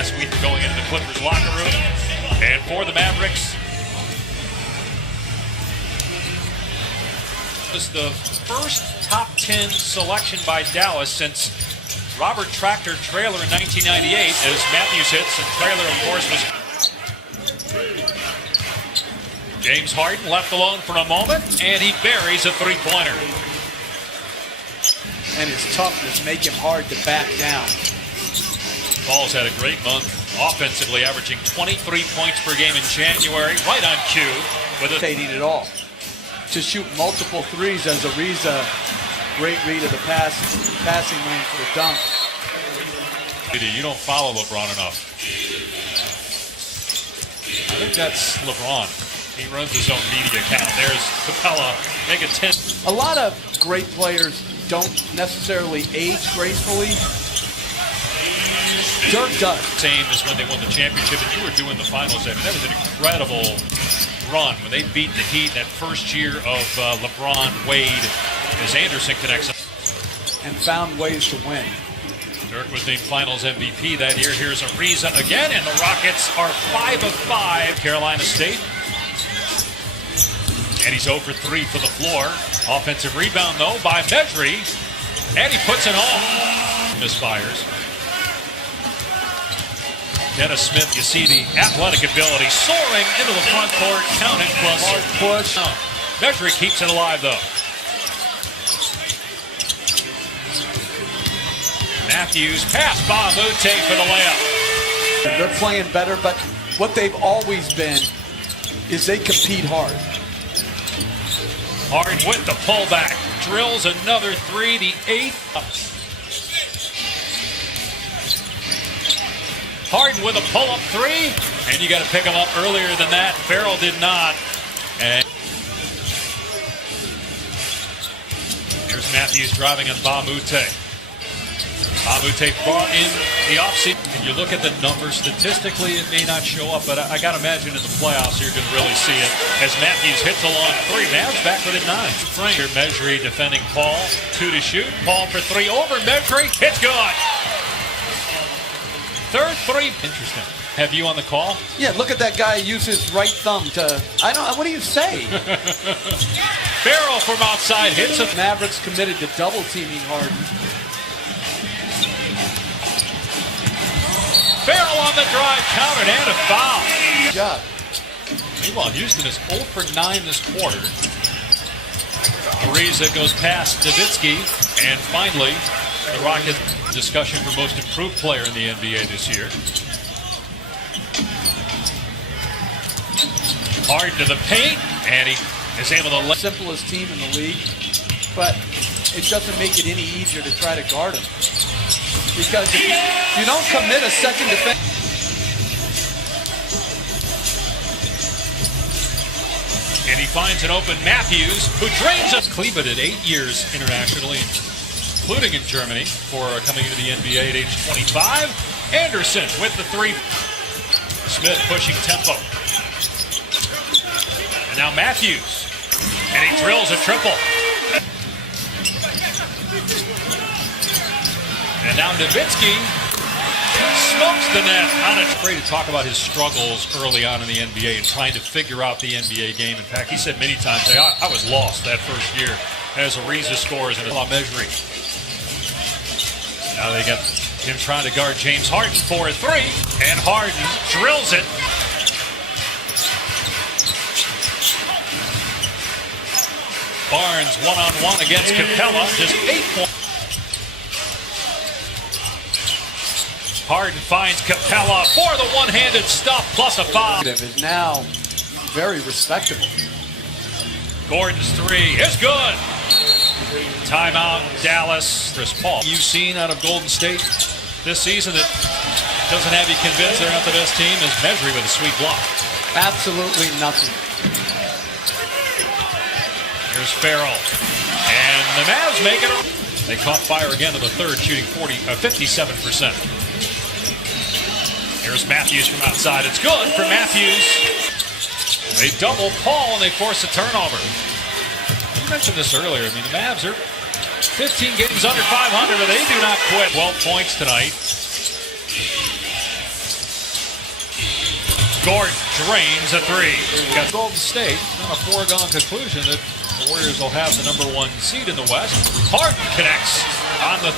last week going into the Clippers locker room. And for the Mavericks, was the first top 10 selection by Dallas since Robert Tractor Traylor in 1998, as Matthews hits, and Traylor, of course, was... James Harden left alone for a moment, and he buries a three-pointer. And his toughness make him hard to back down. Paul's had a great month offensively, averaging 23 points per game in January, right on cue. With It all. To shoot multiple threes as Ariza, great read of the passing lane for the dunk. You don't follow LeBron enough. I think that's LeBron. He runs his own media account. There's Capella, make it 10. A lot of great players don't necessarily age gracefully. Dirk does. Same as when they won the championship, and you were doing the finals. I mean, that was an incredible run when they beat the Heat that first year of LeBron, Wade, as Anderson connects. And found ways to win. Dirk was named Finals MVP that year. Here's Ariza again, and the Rockets are 5 of 5. Carolina State. And he's 0 for 3 for the floor. Offensive rebound, though, by Medri. And he puts it home. Misfires. Dennis Smith, you see the athletic ability soaring into the front court. Count it, plus hard push. Medri keeps it alive, though. Matthews pass by Mute for the layup. They're playing better, but what they've always been is they compete hard. Harden with the pullback. Drills another three, the 8th. Harden with a pull-up three, and you got to pick him up earlier than that. Farrell did not. And here's Matthews driving on Bamute. Bamute brought in the offseason. And you look at the numbers, statistically it may not show up, but I got to imagine in the playoffs you're going to really see it. As Matthews hits a long three, Mavs back within 9. Here Medri defending Paul, 2 to shoot. Paul for 3 over Medri, it's good. Third three. Interesting. Have you on the call? Yeah, look at that guy use his right thumb to, what do you say? Farrell from outside hits it. Mavericks committed to double teaming Harden. Farrell on the drive, countered, and a foul. Good job. Meanwhile, Houston is 0 for 9 this quarter. Ariza goes past Nowitzki, and finally, the Rockets discussion for most improved player in the NBA this year. Harden to the paint, and he is able to... Simplest team in the league, but it doesn't make it any easier to try to guard him. Because if you don't commit a second defense... And he finds an open Matthews, who drains us. Kleber did 8 years internationally, including in Germany, for coming into the NBA at age 25. Anderson with the 3. Smith pushing tempo. And now Matthews. And he drills a triple. And now Nowitzki smokes the net. It's great to talk about his struggles early on in the NBA and trying to figure out the NBA game. In fact, he said many times, I was lost that first year as Ariza scores and it's measuring. Now they got him trying to guard James Harden for a 3, and Harden drills it. Barnes one-on-one against Capella, just 8 points. Harden finds Capella for the one-handed stuff plus a foul. Is now very respectable. Gordon's 3 is good. Timeout, Dallas. Chris Paul. You've seen out of Golden State this season that doesn't have you convinced they're not the best team is Medri with a sweet block. Absolutely nothing. Here's Farrell. And the Mavs make it. They caught fire again in the third, shooting 57%. Here's Matthews from outside. It's good for Matthews. They double Paul and they force a turnover. I mentioned this earlier. I mean, the Mavs are 15 games under 500, but they do not quit. 12 points tonight. Gordon drains a three. Got Golden State. Not a foregone conclusion that the Warriors will have the number 1 seed in the West. Harden connects on the...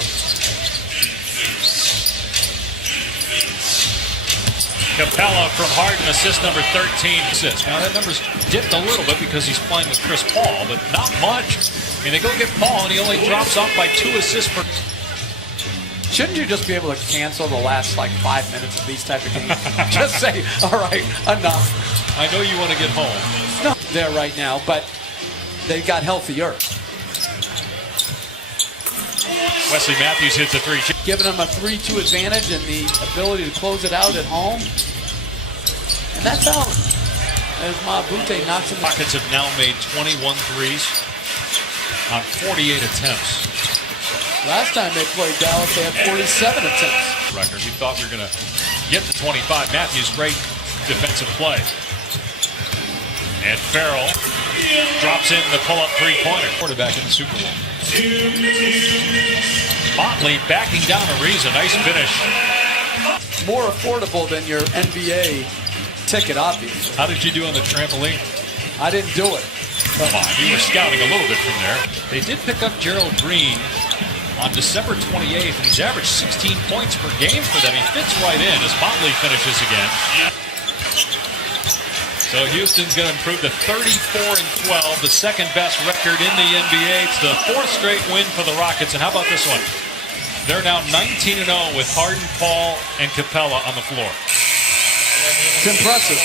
Capella from Harden, assist number 13. Assists. Now that number's dipped a little bit because he's playing with Chris Paul, but not much. And they go get Paul, and he only drops off by 2 assists per... Shouldn't you just be able to cancel the last, 5 minutes of these type of games? Just say, all right, enough. I know you want to get home. No, there right now, but they got healthier. Wesley Matthews hits a three. Giving them a 3-2 advantage and the ability to close it out at home. And that's out. As Mabute knocks him. Rockets have now made 21 threes on 48 attempts. Last time they played Dallas, they had 47 attempts. Record. We thought we were going to get to 25. Matthews, great defensive play. And Farrell drops in the pull-up three-pointer. Quarterback in the Super Bowl. Motley backing down Ariza. Nice finish. More affordable than your NBA ticket, obviously. How did you do on the trampoline? I didn't do it. Come on, you were scouting a little bit from there. They did pick up Gerald Green on December 28th, and he's averaged 16 points per game for them. He fits right in as Motley finishes again. So Houston's going to improve to 34-12, the second best record in the NBA. It's the 4th straight win for the Rockets. And how about this one? They're now 19-0 with Harden, Paul, and Capella on the floor. It's impressive.